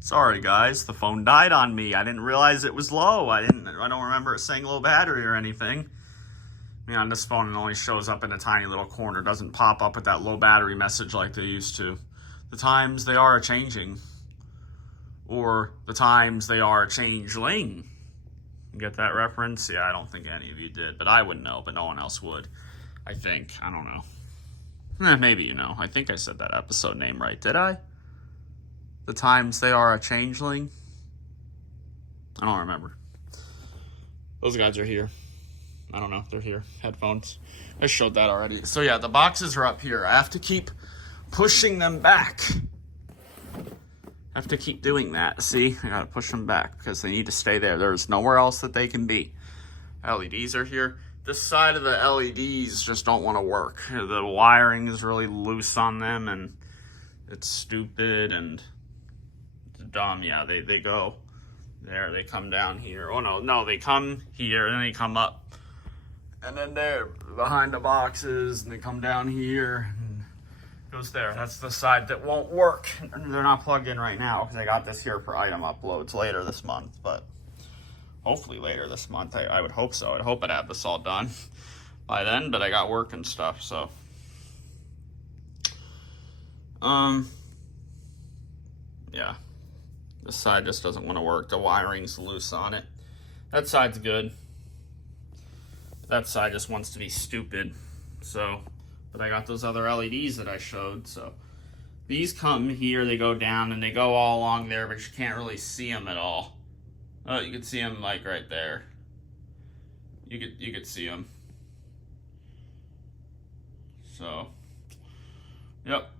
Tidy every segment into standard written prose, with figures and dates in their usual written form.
Sorry guys, the phone died on me. I didn't realize it was low. I don't remember it saying low battery or anything. I mean, on this phone it only shows up in a tiny little corner. It doesn't pop up with that low battery message like they used to. The times they are a-changing. Or the times they are a-changeling. You get that reference? Yeah, I don't think any of you did, but I would know, but no one else would. I think. I don't know. Maybe you know. I think I said that episode name right. Did I? The times they are a-changeling? I don't remember. Those guys are here. I don't know. They're here. Headphones. I showed that already. So yeah, the boxes are up here. I have to keep pushing them back. I have to keep doing that. See? I gotta push them back because they need to stay there. There's nowhere else that they can be. LEDs are here. This side of the LEDs just don't want to work. The wiring is really loose on them and it's stupid and dumb. Yeah, they go there, they come down here. Oh no, they come here and then they come up. And then they're behind the boxes and they come down here and goes there. That's the side that won't work. They're not plugged in right now because I got this here for item uploads later this month, but hopefully later this month. I would hope so. I'd hope I'd have this all done by then, but I got work and stuff, so. Yeah. This side just doesn't want to work. The wiring's loose on it. That side's good. That side just wants to be stupid. So, but I got those other LEDs that I showed. So these come here, they go down, and they go all along there, but you can't really see them at all. Oh, you can see them like right there. You could see them. So, yep.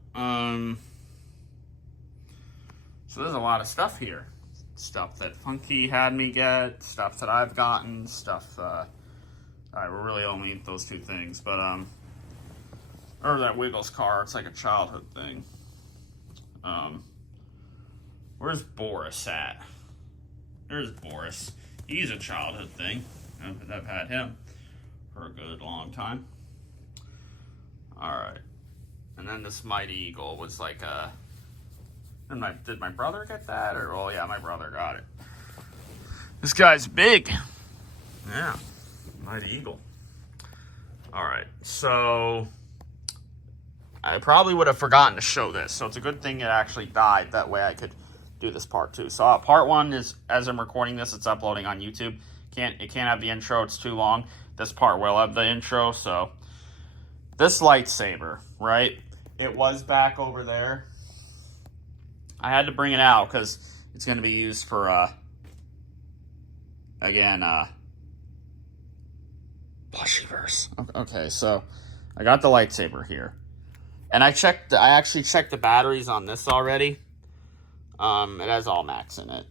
So there's a lot of stuff here. Stuff that Funky had me get, stuff that I've gotten, stuff I really only those two things, but or that Wiggles car, it's like a childhood thing. Where's Boris at? There's Boris. He's a childhood thing. I've had him for a good long time. Alright. And then this Mighty Eagle was like a... Did my brother get that? Or, well, yeah, my brother got it. This guy's big. Yeah. Mighty Eagle. Alright, so... I probably would have forgotten to show this, so it's a good thing it actually died. That way I could do this part two. So part one is, as I'm recording this, it's uploading on YouTube. It can't have the intro, it's too long. This part will have the intro, so... This lightsaber, right? It was back over there. I had to bring it out because it's going to be used for, again, Plushyverse. Okay, so I got the lightsaber here. And I actually checked the batteries on this already. It has all max in it.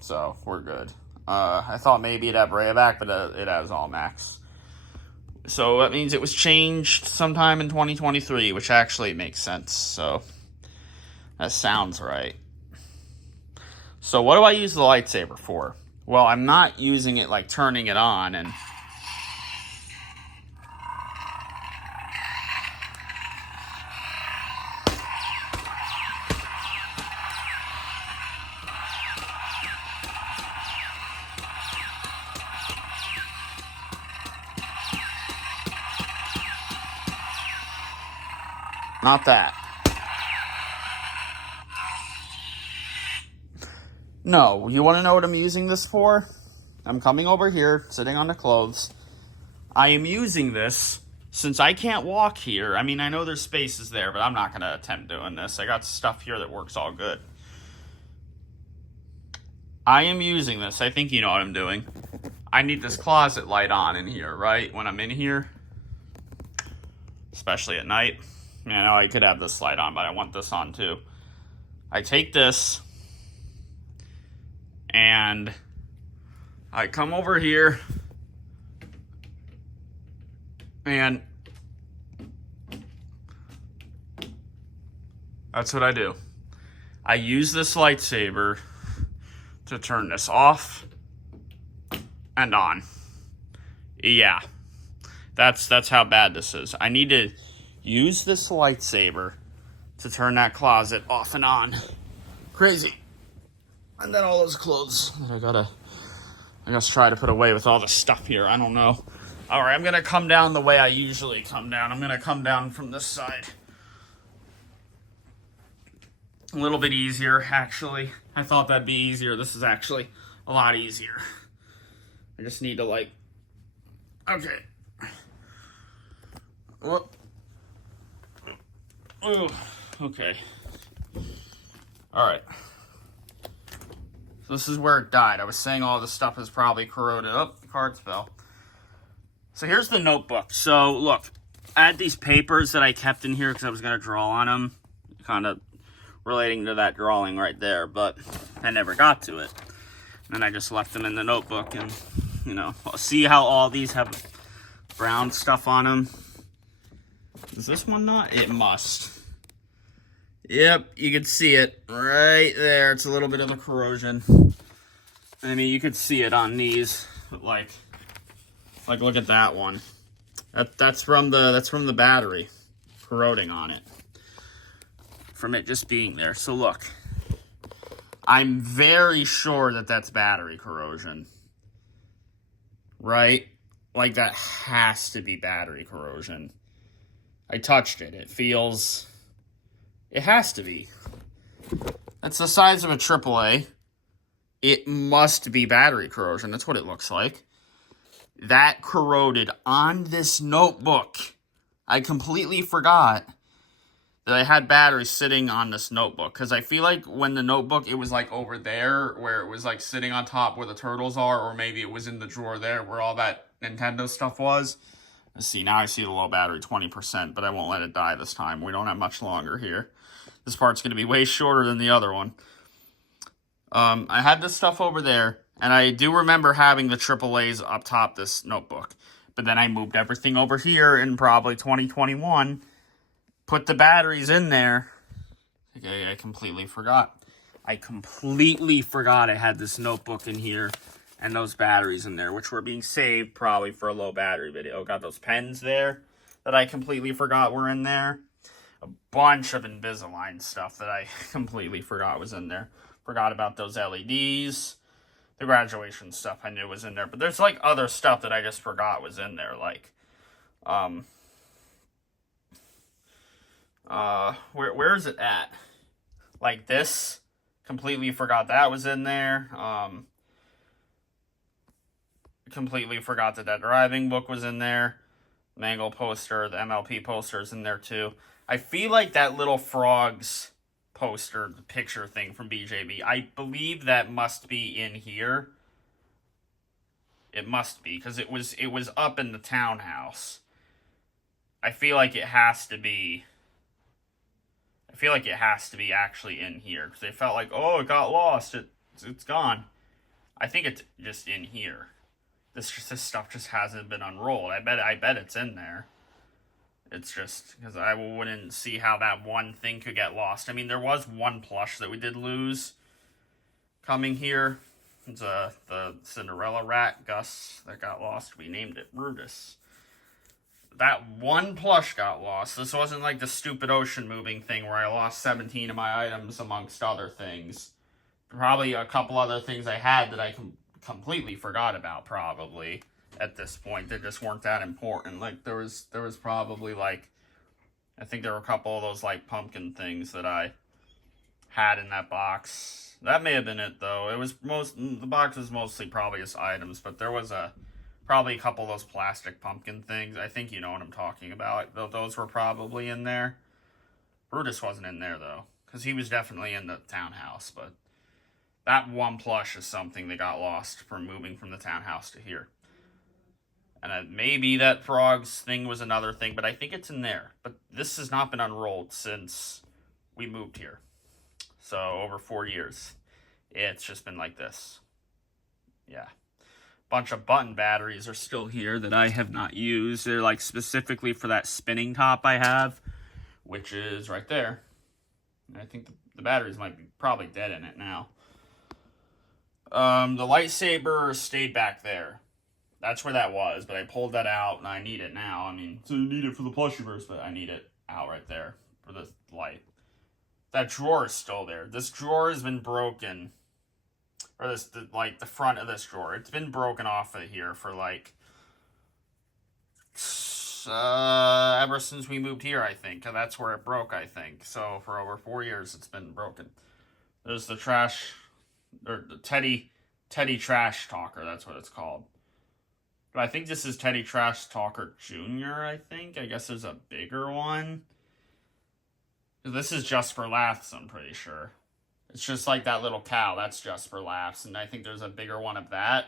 So, we're good. I thought maybe it'd have Rayovacs, but it has all max. So that means it was changed sometime in 2023, which actually makes sense. So that sounds right. So what do I use the lightsaber for? Well, I'm not using it like turning it on and... Not that. No, you want to know what I'm using this for? I'm coming over here, sitting on the clothes. I am using this since I can't walk here. I mean, I know there's spaces there, but I'm not going to attempt doing this. I got stuff here that works all good. I am using this. I think you know what I'm doing. I need this closet light on in here, right? When I'm in here. Especially at night. I mean, I know I could have this light on, but I want this on too. I take this and I come over here and that's what I do. I use this lightsaber to turn this off and on. Yeah, that's how bad this is. I need to use this lightsaber to turn that closet off and on. Crazy. And then all those clothes that I gotta try to put away with all the stuff here. I don't know. All right, I'm gonna come down the way I usually come down. I'm gonna come down from this side. A little bit easier, actually. I thought that'd be easier. This is actually a lot easier. I just need to, like, okay. Whoop. Ooh, okay. All right. So this is where it died. I was saying all this stuff is probably corroded. Oh, the cards fell. So here's the notebook. So look, I had these papers that I kept in here because I was going to draw on them. Kind of relating to that drawing right there, but I never got to it. And I just left them in the notebook, and, you know, see how all these have brown stuff on them? Is this one not? It must. Yep, you can see it right there. It's a little bit of a corrosion. I mean, you could see it on these, like look at that one. That's from the battery corroding on it. From it just being there. So look, I'm very sure that that's battery corrosion, right? Like, that has to be battery corrosion. I touched it. It feels, it has to be. That's the size of a AAA. It must be battery corrosion. That's what it looks like. That corroded on this notebook. I completely forgot that I had batteries sitting on this notebook, because I feel like when the notebook, it was like over there where it was like sitting on top where the turtles are, or maybe it was in the drawer there where all that Nintendo stuff was. Let's see, now I see the low battery, 20%, but I won't let it die this time. We don't have much longer here. This part's going to be way shorter than the other one. I had this stuff over there, and I do remember having the AAAs up top this notebook. But then I moved everything over here in probably 2021, put the batteries in there. Okay, I completely forgot. I had this notebook in here and those batteries in there, which were being saved probably for a low battery video. Got those pens there that I completely forgot were in there. A bunch of Invisalign stuff that I completely forgot was in there. Forgot about those LEDs. The graduation stuff I knew was in there. But there's, like, other stuff that I just forgot was in there. Like, where is it at? Like this. Completely forgot that was in there. Completely forgot that driving book was in there. Mangle poster, the MLP poster is in there too. I feel like that little frogs poster, the picture thing from BJB, I believe that must be in here. It must be, because it was up in the townhouse. I feel like it has to be. I feel like it has to be actually in here, because they felt like, oh, it got lost. It's gone. I think it's just in here. This stuff just hasn't been unrolled. I bet it's in there. It's just because I wouldn't see how that one thing could get lost. I mean, there was one plush that we did lose coming here. It's the Cinderella rat, Gus, that got lost. We named it Brutus. That one plush got lost. This wasn't like the stupid ocean moving thing where I lost 17 of my items amongst other things. Probably a couple other things I had that I completely forgot about, probably, at this point. They just weren't that important. Like, there was probably, like, I think there were a couple of those, like, pumpkin things that I had in that box. That may have been it, though. The box was mostly probably just items, but there was probably a couple of those plastic pumpkin things. I think you know what I'm talking about. Those were probably in there. Brutus wasn't in there, though, because he was definitely in the townhouse, but that one plush is something that got lost from moving from the townhouse to here. And maybe that frogs thing was another thing, but I think it's in there. But this has not been unrolled since we moved here. So, over 4 years. It's just been like this. Yeah. Bunch of button batteries are still here that I have not used. They're, like, specifically for that spinning top I have, which is right there. And I think the batteries might be probably dead in it now. The lightsaber stayed back there. That's where that was, but I pulled that out, and I need it now. I mean, so I need it for the plushiverse, but I need it out right there for the light. That drawer is still there. This drawer has been broken or like the front of this drawer. It's been broken off of here for like ever since we moved here, I think. That's where it broke, I think. So for over 4 years, it's been broken. There's the trash, or the Teddy Trash Talker. That's what it's called. But I think this is Teddy Trash Talker Jr., I think. I guess there's a bigger one. This is just for laughs, I'm pretty sure. It's just like that little cow. That's just for laughs. And I think there's a bigger one of that.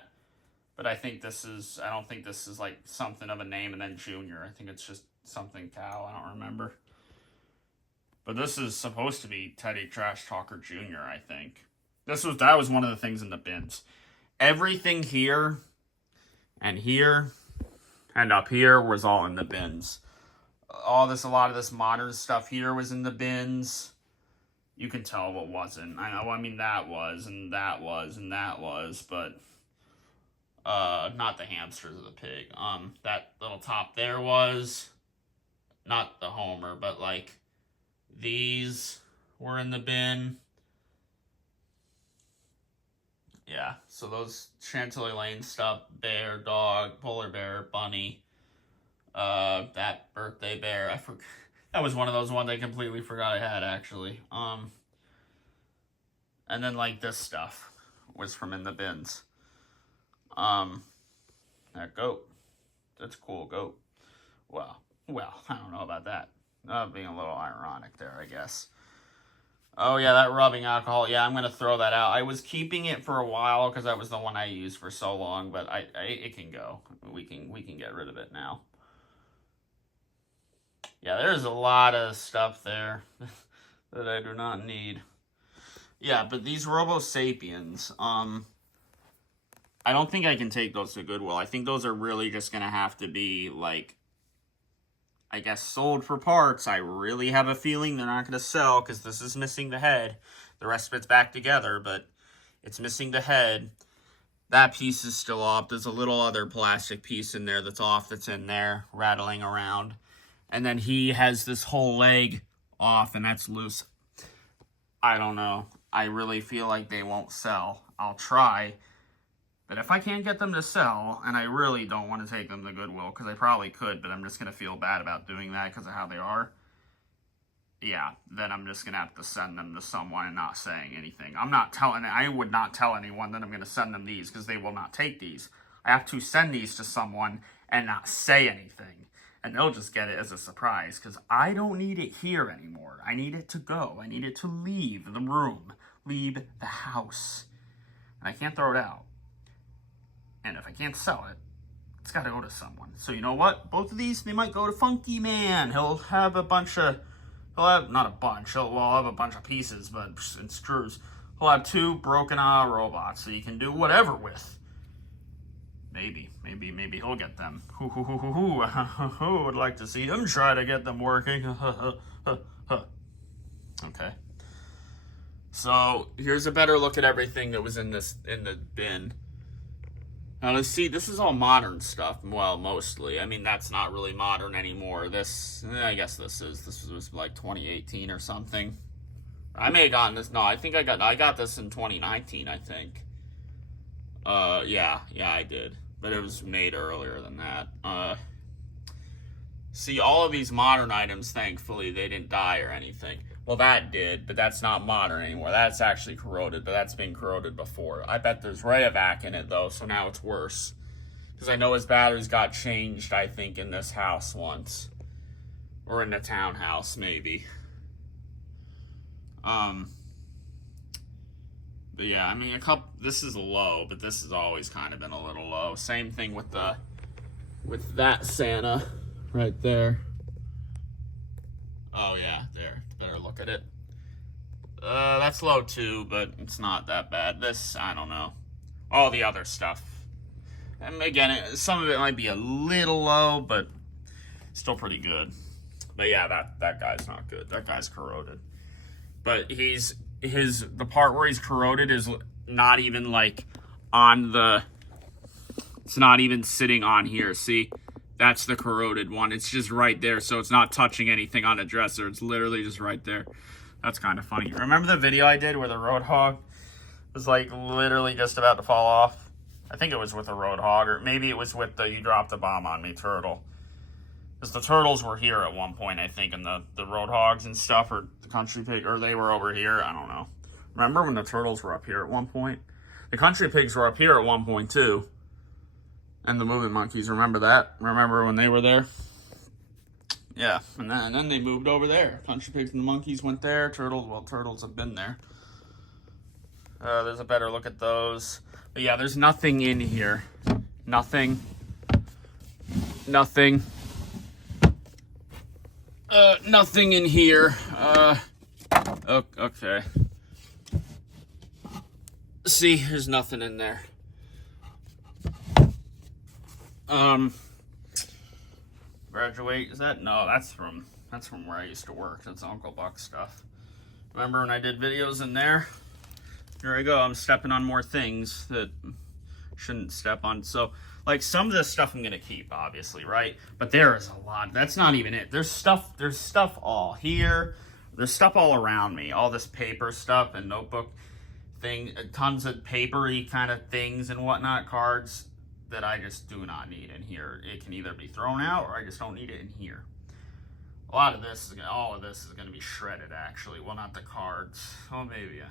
But I think this is, I don't think this is like something of a name and then Junior. I think it's just something cow. I don't remember. But this is supposed to be Teddy Trash Talker Jr., I think. That was one of the things in the bins. Everything here and here and up here was all in the bins. A lot of this modern stuff here was in the bins. You can tell what wasn't. I mean, that was, and that was, and that was, but not the hamsters or the pig. That little top there was not the Homer, but like these were in the bin. Yeah, so those Chantilly Lane stuff, bear, dog, polar bear, bunny, that birthday bear, that was one of those ones I completely forgot I had, actually. And then, like, this stuff was from in the bins. That goat. That's a cool goat. Well, I don't know about that. Being a little ironic there, I guess. Oh, yeah, that rubbing alcohol. Yeah, I'm going to throw that out. I was keeping it for a while because that was the one I used for so long, but it can go. We can get rid of it now. Yeah, there's a lot of stuff there that I do not need. Yeah, but these Robo Sapiens, I don't think I can take those to Goodwill. I think those are really just going to have to be, like, I guess, sold for parts. I really have a feeling they're not going to sell because this is missing the head. The rest of it's back together, but it's missing the head. That piece is still off. There's a little other plastic piece in there that's off that's in there, rattling around. And then he has this whole leg off, and that's loose. I don't know. I really feel like they won't sell. I'll try. But if I can't get them to sell, and I really don't want to take them to Goodwill, because I probably could, but I'm just going to feel bad about doing that because of how they are. Yeah, then I'm just going to have to send them to someone and not saying anything. I would not tell anyone that I'm going to send them these because they will not take these. I have to send these to someone and not say anything. And they'll just get it as a surprise because I don't need it here anymore. I need it to go. I need it to leave the room, leave the house. And I can't throw it out. And if I can't sell it, it's got to go to someone. So you know what? Both of these, they might go to Funky Man. He'll have a bunch of, not a bunch, he'll have a bunch of pieces, but and screws. He'll have 2 broken robots that he can do whatever with. Maybe he'll get them. Would like to see him try to get them working. Okay. So here's a better look at everything that was in the bin. Now let's see, this is all modern stuff. Well, mostly. I mean, that's not really modern anymore. I guess this was like 2018 or something. I may have gotten this. No, I think I got this in 2019. I think. Yeah, I did. But it was made earlier than that. See, all of these modern items, thankfully, they didn't die or anything. Well, that did, but that's not modern anymore. That's actually corroded, but that's been corroded before. I bet there's Rayovac in it, though, so now it's worse. Because I know his batteries got changed, I think, in this house once. Or in the townhouse, maybe. But yeah, I mean, this is a low, but this has always kind of been a little low. Same thing with that Santa right there. Oh yeah, there. Better look at it. That's low too, but it's not that bad. This, I don't know. All the other stuff. And again, some of it might be a little low, but still pretty good. But yeah, that guy's not good. That guy's corroded. But the part where he's corroded is not even like on it's not even sitting on here. See? That's the corroded one. It's just right there, so it's not touching anything on the dresser. It's literally just right there. That's kind of funny. Remember the video I did where the Roadhog was like literally just about to fall off. I think it was with a Roadhog, or maybe it was with the You Dropped the Bomb on Me turtle. Because the turtles were here at one point, I think, and the Roadhogs and stuff, or the Country Pig, or they were over here. I don't know. Remember when the turtles were up here at one point? The Country Pigs were up here at one point, too. And the Moving Monkeys, remember that? Remember when they were there? Yeah, and then they moved over there. Country Pigs and the Monkeys went there. Turtles have been there. There's a better look at those. But yeah, there's nothing in here. Nothing. Nothing in here. Okay. See, there's nothing in there. Graduate, is that? No, that's from where I used to work. That's Uncle Buck stuff. Remember when I did videos in there? Here I go, I'm stepping on more things that shouldn't step on. So, like, some of this stuff I'm gonna keep, obviously, right? But there is a lot. That's not even it. There's stuff all here. There's stuff all around me. All this paper stuff and notebook thing, tons of papery kind of things and whatnot, cards that I just do not need in here. It can either be thrown out or I just don't need it in here. All of this is going to be shredded, actually. Well, not the cards. Well, maybe.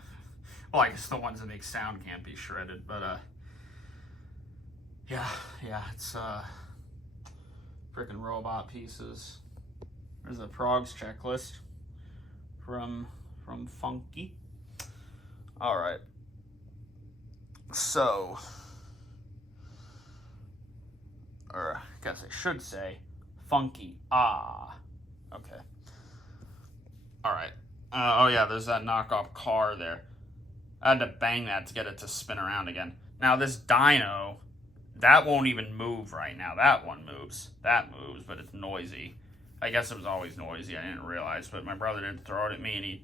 Well, I guess the ones that make sound can't be shredded, but yeah, it's freaking robot pieces. There's a Progs checklist from Funky. All right. So, or I guess I should say Funky. Okay. All right. Oh yeah, there's that knockoff car there. I had to bang that to get it to spin around again. Now this dyno, that won't even move right now. That one moves. That moves, but it's noisy. I guess it was always noisy. I didn't realize, but my brother didn't throw it at me, and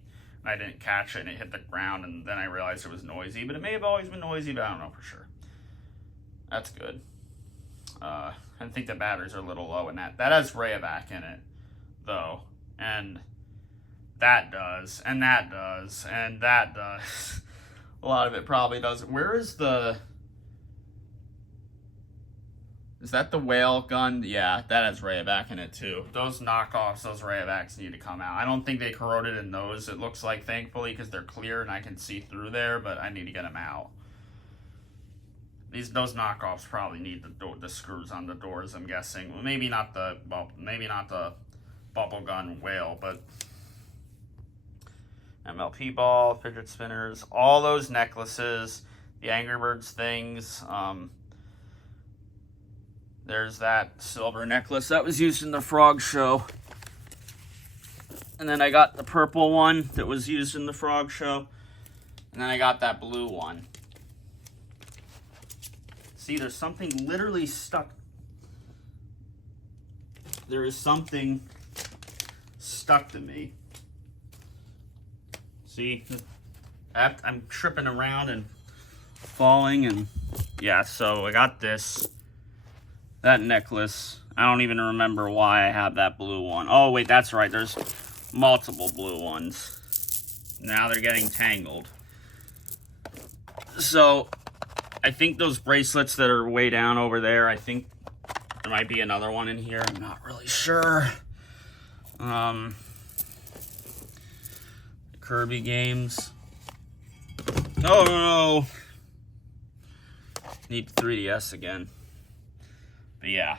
I didn't catch it, and it hit the ground, and then I realized it was noisy. But it may have always been noisy, but I don't know for sure. That's good. I think the batteries are a little low in that. That has Rayovac in it, though. And that does, and that does, and that does. A lot of it probably does. Where is the... Is that the whale gun? Yeah, that has Rayovac in it, too. Those knockoffs, those Rayovacs need to come out. I don't think they corroded in those, it looks like, thankfully, because they're clear and I can see through there, but I need to get them out. Those knockoffs probably need the screws on the doors, I'm guessing. Well, maybe not the bubble gun whale, but MLP ball, fidget spinners, all those necklaces, the Angry Birds things. There's that silver necklace that was used in the Frog Show. And then I got the purple one that was used in the Frog Show. And then I got that blue one. See, there's something literally stuck. There is something stuck to me. See, I'm tripping around and falling, and yeah, so I got this. That necklace. I don't even remember why I have that blue one. Oh, wait, that's right. There's multiple blue ones. Now they're getting tangled. So, I think those bracelets that are way down over there, I think there might be another one in here. I'm not really sure. Kirby games. Oh, no. Need 3DS again. But yeah,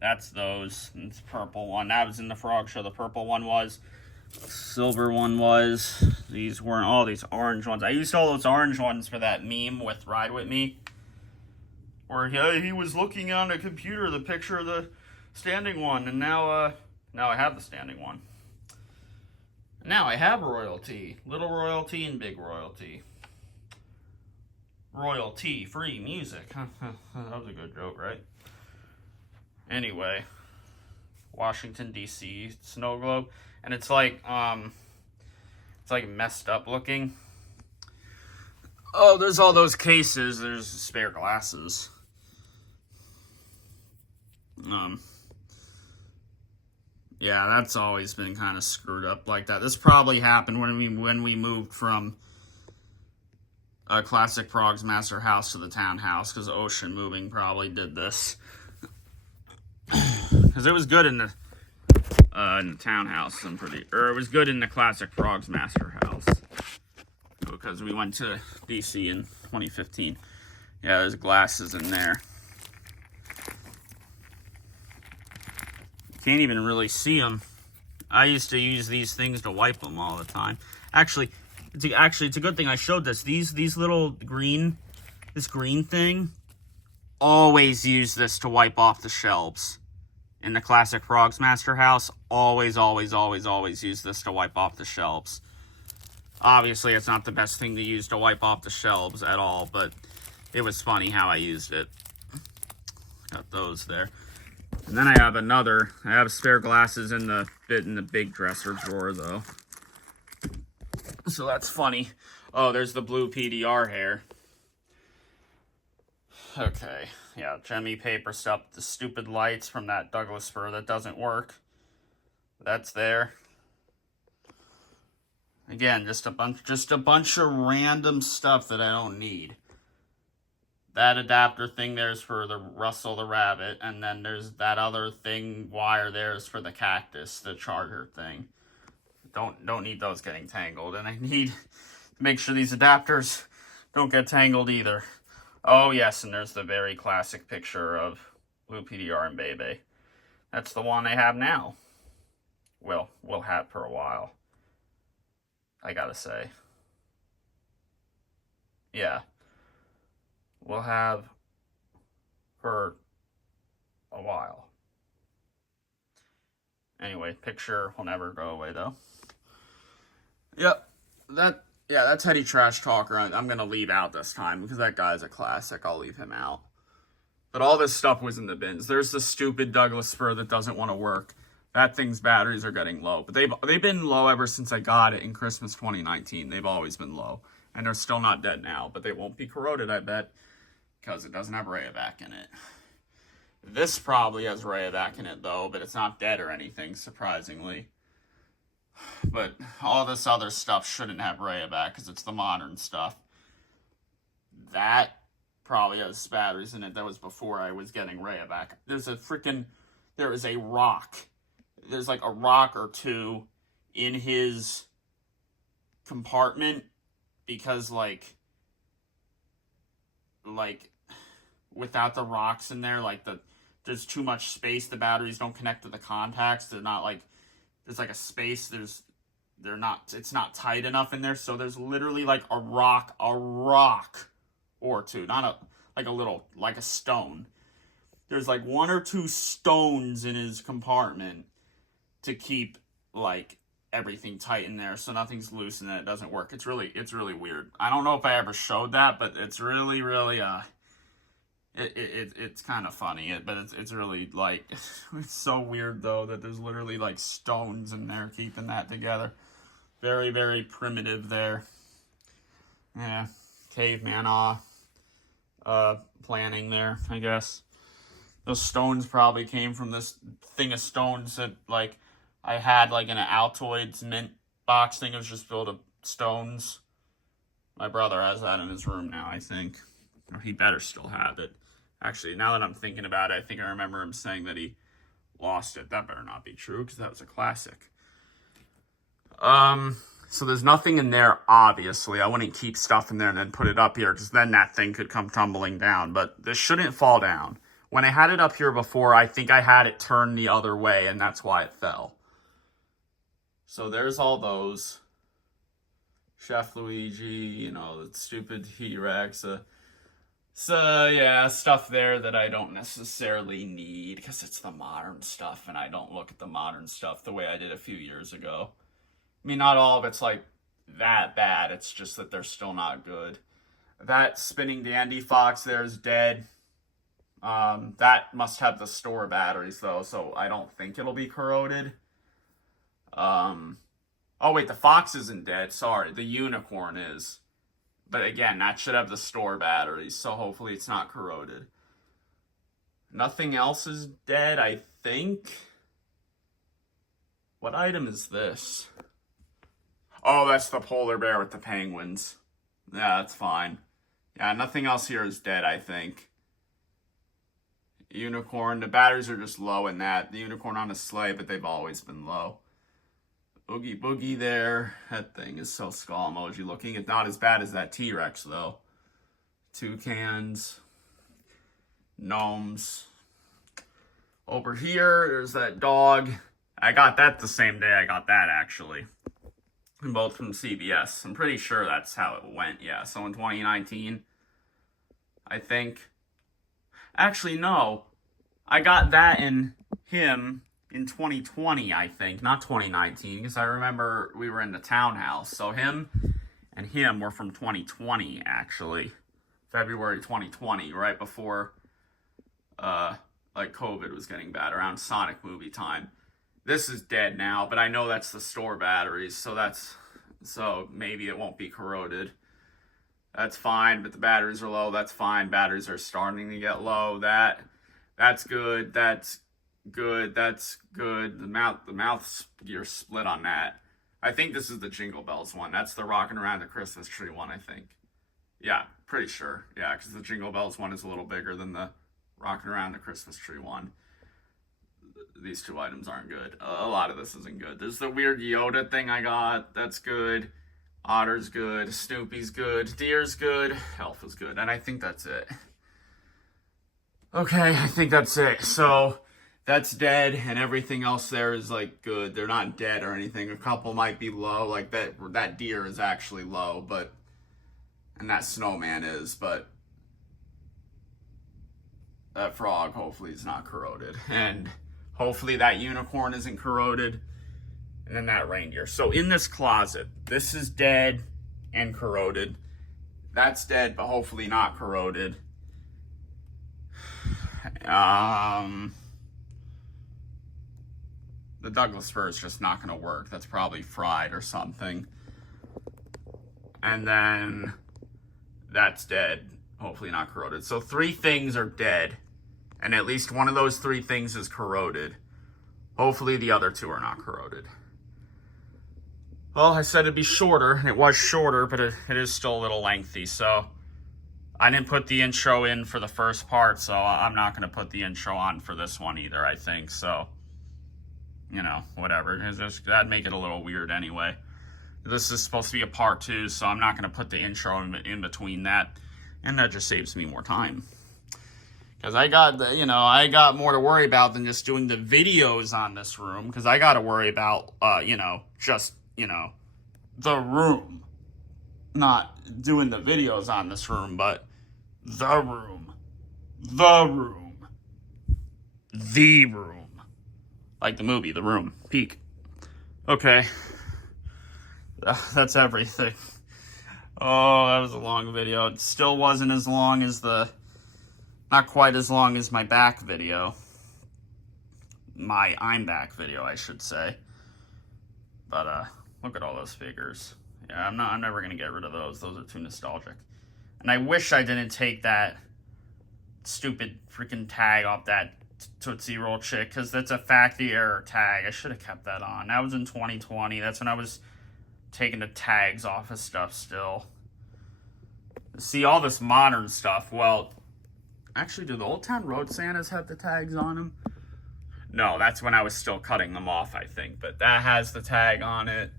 that's those. It's purple one. That was in the Frog Show. The purple one was. Silver one was. These weren't all these orange ones. I used all those orange ones for that meme with Ride With Me. Where he was looking on a computer, the picture of the standing one. And now I have the standing one. Now I have royalty. Little royalty and big royalty. Royalty, free music. That was a good joke, right? Anyway, Washington D.C. snow globe, and it's like messed up looking. Oh, there's all those cases. There's spare glasses. Yeah, that's always been kind of screwed up like that. This probably happened when we moved from Classic Prog's Master House to the townhouse, because Ocean Moving probably did this. Because it was good in the townhouse, it was good in the Classic Prog's Master House. Because we went to DC in 2015. Yeah, there's glasses in there. Can't even really see them. I used to use these things to wipe them all the time. Actually, it's a good thing I showed this. These little green, this green thing, always use this to wipe off the shelves. In the Classic Prog's Master House, always use this to wipe off the shelves. Obviously, it's not the best thing to use to wipe off the shelves at all, but it was funny how I used it. Got those there. And then I have spare glasses in the big dresser drawer, though. So that's funny. Oh, there's the blue PDR hair. Okay. Yeah, Jemmy paper stuff. The stupid lights from that Douglas spur that doesn't work. That's there. Again, just a bunch of random stuff that I don't need. That adapter thing there's for the Russell the Rabbit, and then there's that other thing wire there's for the cactus, the charger thing. Don't need those getting tangled, and I need to make sure these adapters don't get tangled either. Oh yes, and there's the very classic picture of Blue PDR and Bebe. That's the one I have now. Well, we'll have for a while, I gotta say. Yeah. We'll have for a while. Anyway, picture will never go away, though. Yep. That's Heady Trash Talker. I'm going to leave out this time because that guy's a classic. I'll leave him out. But all this stuff was in the bins. There's the stupid Douglas spur that doesn't want to work. That thing's batteries are getting low. But they've been low ever since I got it in Christmas 2019. They've always been low. And they're still not dead now. But they won't be corroded, I bet. Because it doesn't have Rayovac in it. This probably has Rayovac in it, though. But it's not dead or anything, surprisingly. But all this other stuff shouldn't have Rayovac because it's the modern stuff. That probably has batteries in it. That was before I was getting Rayovac. There is a rock. There's like a rock or two in his compartment because like without the rocks in there, there's too much space. The batteries don't connect to the contacts. They're not like, there's like a space. It's not tight enough in there. So there's literally like a rock or two, not like a stone. There's like one or two stones in his compartment to keep like everything tight in there, so nothing's loose and then it doesn't work. It's really weird. I don't know if I ever showed that, but it's really it's kind of funny. But it's really like it's so weird though that there's literally like stones in there keeping that together. Very, very primitive there. Yeah, caveman planning there, I guess. Those stones probably came from this thing of stones that like I had like in an Altoids mint box thing. It was just filled of stones. My brother has that in his room now, I think. Or he better still have it. Actually, now that I'm thinking about it, I think I remember him saying that he lost it. That better not be true, because that was a classic. So there's nothing in there, obviously. I wouldn't keep stuff in there and then put it up here, because then that thing could come tumbling down. But this shouldn't fall down. When I had it up here before, I think I had it turned the other way, and that's why it fell. So there's all those. Chef Luigi, the stupid T-Rex. So, yeah, stuff there that I don't necessarily need because it's the modern stuff, and I don't look at the modern stuff the way I did a few years ago. I mean, not all of it's, like, that bad. It's just that they're still not good. That spinning dandy fox there is dead. That must have the store batteries, though, so I don't think it'll be corroded. Oh, wait, the fox isn't dead. Sorry, the unicorn is. But again, that should have the store batteries, so hopefully it's not corroded. Nothing else is dead, I think. What item is this? Oh, that's the polar bear with the penguins. Yeah, that's fine. Yeah, nothing else here is dead, I think. Unicorn, the batteries are just low in that. The unicorn on a sleigh, but they've always been low. Oogie Boogie there. That thing is so skull emoji looking. It's not as bad as that T-Rex, though. Toucans. Gnomes. Over here, there's that dog. I got that the same day I got that, actually. Both from CVS. I'm pretty sure that's how it went, yeah. So in 2019, I think. Actually, no. I got that and him in 2020, I think. Not 2019, because I remember we were in the townhouse. So him and him were from 2020, actually. February 2020, right before, like, COVID was getting bad, around Sonic movie time. This is dead now, but I know that's the store batteries, so maybe it won't be corroded. That's fine, but the batteries are low. That's fine. Batteries are starting to get low. That's good. That's good. That's good. The mouth gear split on that. I think this is the Jingle Bells one. That's the Rockin' Around the Christmas Tree one, I think. Yeah, pretty sure. Yeah, because the Jingle Bells one is a little bigger than the Rockin' Around the Christmas Tree one. These two items aren't good. A lot of this isn't good. There's the weird Yoda thing I got. That's good. Otter's good. Snoopy's good. Deer's good. Elf is good. And I think that's it. Okay, I think that's it. So that's dead, and everything else there is like good. They're not dead or anything. A couple might be low. Like that deer is actually low, but and that snowman is, but that frog hopefully is not corroded. And hopefully that unicorn isn't corroded. And then that reindeer. So in this closet, this is dead and corroded. That's dead, but hopefully not corroded. The Douglas fir is just not going to work. That's probably fried or something. And then that's dead. Hopefully not corroded. So 3 things are dead. And at least one of those 3 things is corroded. Hopefully the other 2 are not corroded. Well, I said it'd be shorter, and it was shorter, but it is still a little lengthy. So I didn't put the intro in for the first part, so I'm not going to put the intro on for this one either, I think. So, you know, whatever. That'd make it a little weird anyway. This is supposed to be a part 2, so I'm not going to put the intro in between that. And that just saves me more time. Because I got more to worry about than just doing the videos on this room. Because I got to worry about, the room. Not doing the videos on this room, but the room. The room. The room. Like the movie, The Room. Peak. Okay. That's everything. Oh, that was a long video. It still wasn't as long as not quite as long as my back video. My I'm back video, I should say. But, look at all those figures. Yeah, I'm never going to get rid of those. Those are too nostalgic. And I wish I didn't take that stupid freaking tag off that Tootsie Roll chick, because that's a factory error tag. I should have kept that on. That was in 2020. That's when I was taking the tags off of stuff still. See, all this modern stuff. Well, actually, do the Old Town Road Santas have the tags on them? No, that's when I was still cutting them off, I think. But that has the tag on it.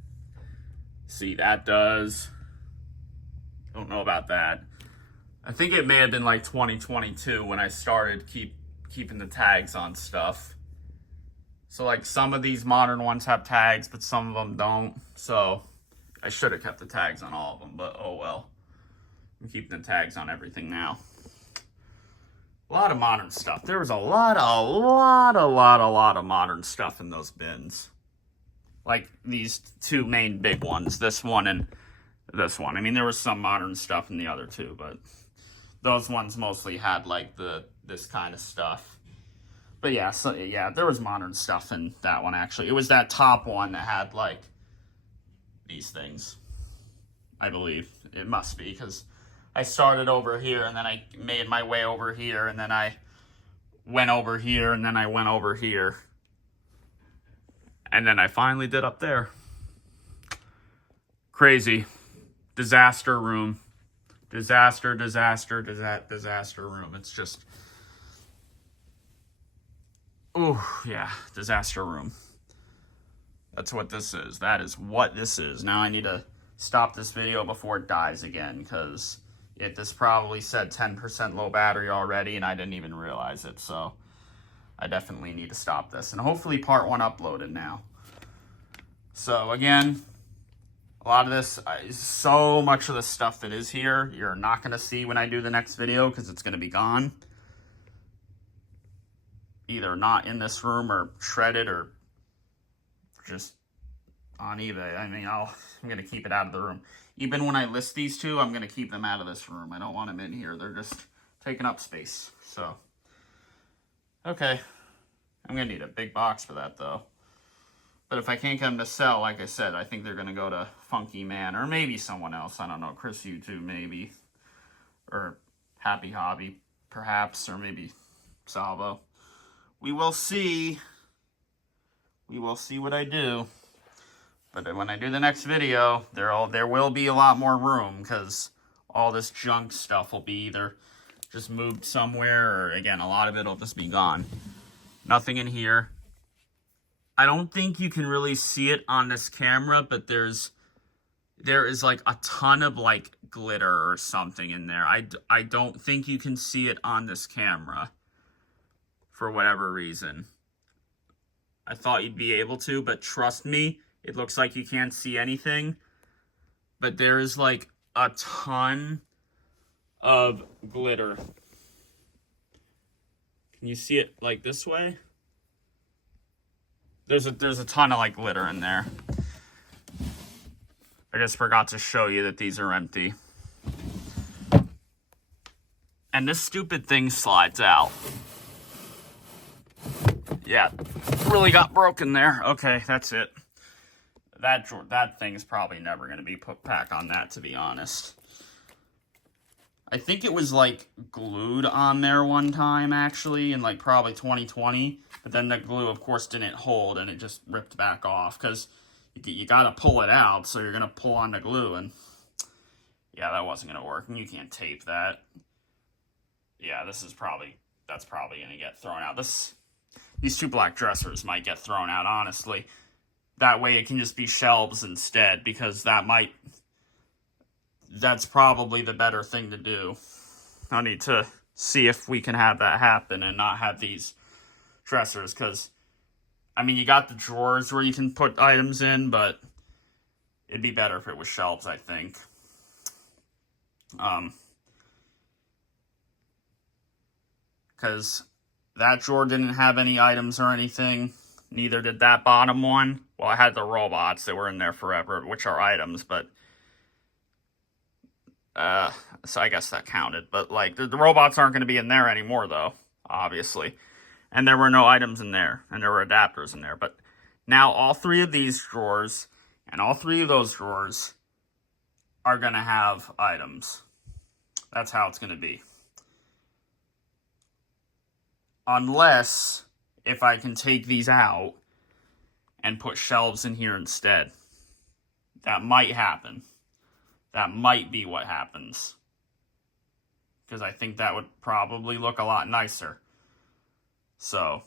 See, that does. Don't know about that. I think it may have been like 2022 when I started keeping the tags on stuff. So, like, some of these modern ones have tags, but some of them don't. So, I should have kept the tags on all of them, but oh well. I'm keeping the tags on everything now. A lot of modern stuff. There was a lot of modern stuff in those bins. Like these 2 main big ones, this one and this one. I mean, there was some modern stuff in the other 2, but those ones mostly had like this kind of stuff. But yeah, so yeah, there was modern stuff in that one actually. It was that top one that had like these things. I believe it must be, because I started over here and then I made my way over here and then I went over here and then I went over here. And then I finally did up there. Crazy. Disaster room. Disaster room. It's just, oh yeah, disaster room. That's what this is. That is what this is. Now I need to stop this video before it dies again, because this probably said 10% low battery already and I didn't even realize it. So I definitely need to stop this, and hopefully part 1 uploaded now. So again, a lot of this, so much of the stuff that is here, you're not going to see when I do the next video because it's going to be gone. Either not in this room or shredded or just on eBay. I mean, I'm going to keep it out of the room. Even when I list these two, I'm going to keep them out of this room. I don't want them in here. They're just taking up space. So, okay. I'm going to need a big box for that, though. But if I can't get them to sell, like I said, I think they're going to go to Funky Man or maybe someone else. I don't know. Chris YouTube, maybe. Or Happy Hobby, perhaps. Or maybe Salvo. We will see. We will see what I do. But when I do the next video, there will be a lot more room, because all this junk stuff will be either just moved somewhere, or again, a lot of it will just be gone. Nothing in here. I don't think you can really see it on this camera, but there is like a ton of like glitter or something in there. I don't think you can see it on this camera for whatever reason. I thought you'd be able to, but trust me, it looks like you can't see anything. But there is like a ton of glitter. Can you see it like this way? There's a ton of like glitter in there. I just forgot to show you that these are empty. And this stupid thing slides out. Yeah, really got broken there. Okay, that's it. That thing's probably never going to be put back on that, to be honest. I think it was like glued on there one time, actually, in like probably 2020. But then the glue, of course, didn't hold, and it just ripped back off, because you got to pull it out, so you're going to pull on the glue, and yeah, that wasn't going to work, and you can't tape that. Yeah, that's probably going to get thrown out. These two black dressers might get thrown out, honestly. That way it can just be shelves instead, because that's probably the better thing to do. I need to see if we can have that happen and not have these dressers, because, I mean, you got the drawers where you can put items in, but it'd be better if it was shelves, I think. Because that drawer didn't have any items or anything. Neither did that bottom one. Well, I had the robots that were in there forever, which are items, but so I guess that counted. But like the robots aren't going to be in there anymore, though, obviously. And there were no items in there, and there were adapters in there. But now all three of these drawers and all three of those drawers are going to have items. That's how it's going to be. Unless if I can take these out and put shelves in here instead. That might happen. That might be what happens. Because I think that would probably look a lot nicer. So,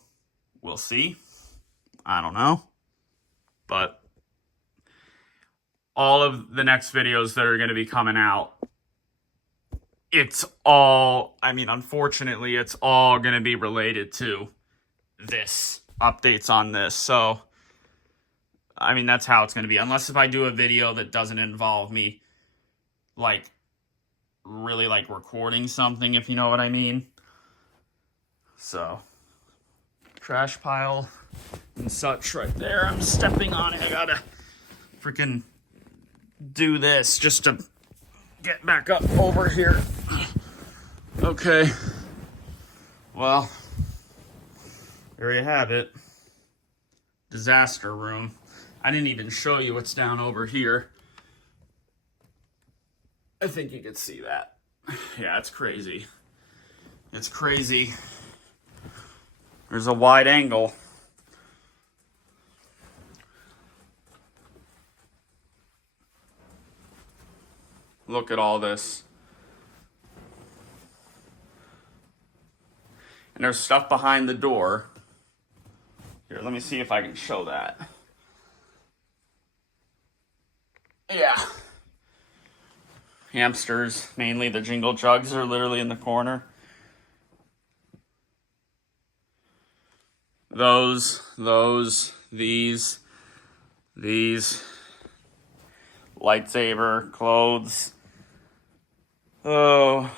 we'll see. I don't know. But all of the next videos that are going to be coming out, it's all, I mean, unfortunately, it's all going to be related to this, updates on this. So, I mean, that's how it's going to be. Unless if I do a video that doesn't involve me, like, really, like, recording something, if you know what I mean. So, trash pile and such right there. I'm stepping on it. I gotta freaking do this just to get back up over here. Okay. Well, there you have it. Disaster room. I didn't even show you what's down over here. I think you could see that. Yeah, it's crazy. It's crazy. There's a wide angle. Look at all this. And there's stuff behind the door. Here, let me see if I can show that. Yeah. Hamsters, mainly the jingle jugs, are literally in the corner. These, lightsaber, clothes. Oh,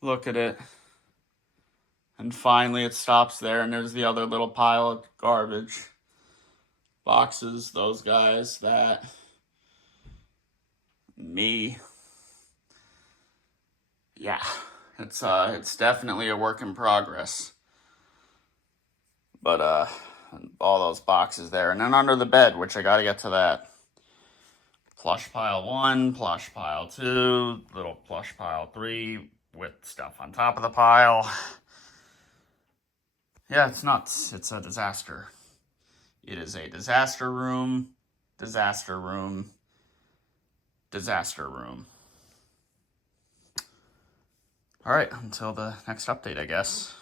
look at it. And finally it stops there, and there's the other little pile of garbage. Boxes, those guys, that. Me. Yeah, it's definitely a work in progress. But all those boxes there, and then under the bed, which I gotta get to that. Plush pile 1, plush pile 2, little plush pile 3 with stuff on top of the pile. Yeah, it's nuts. It's a disaster. It is a disaster room, disaster room, disaster room. All right, until the next update, I guess.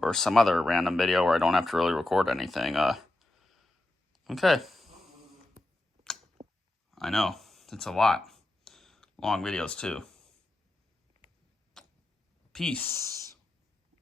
Or some other random video where I don't have to really record anything. Okay. I know, it's a lot. Long videos, too. Peace.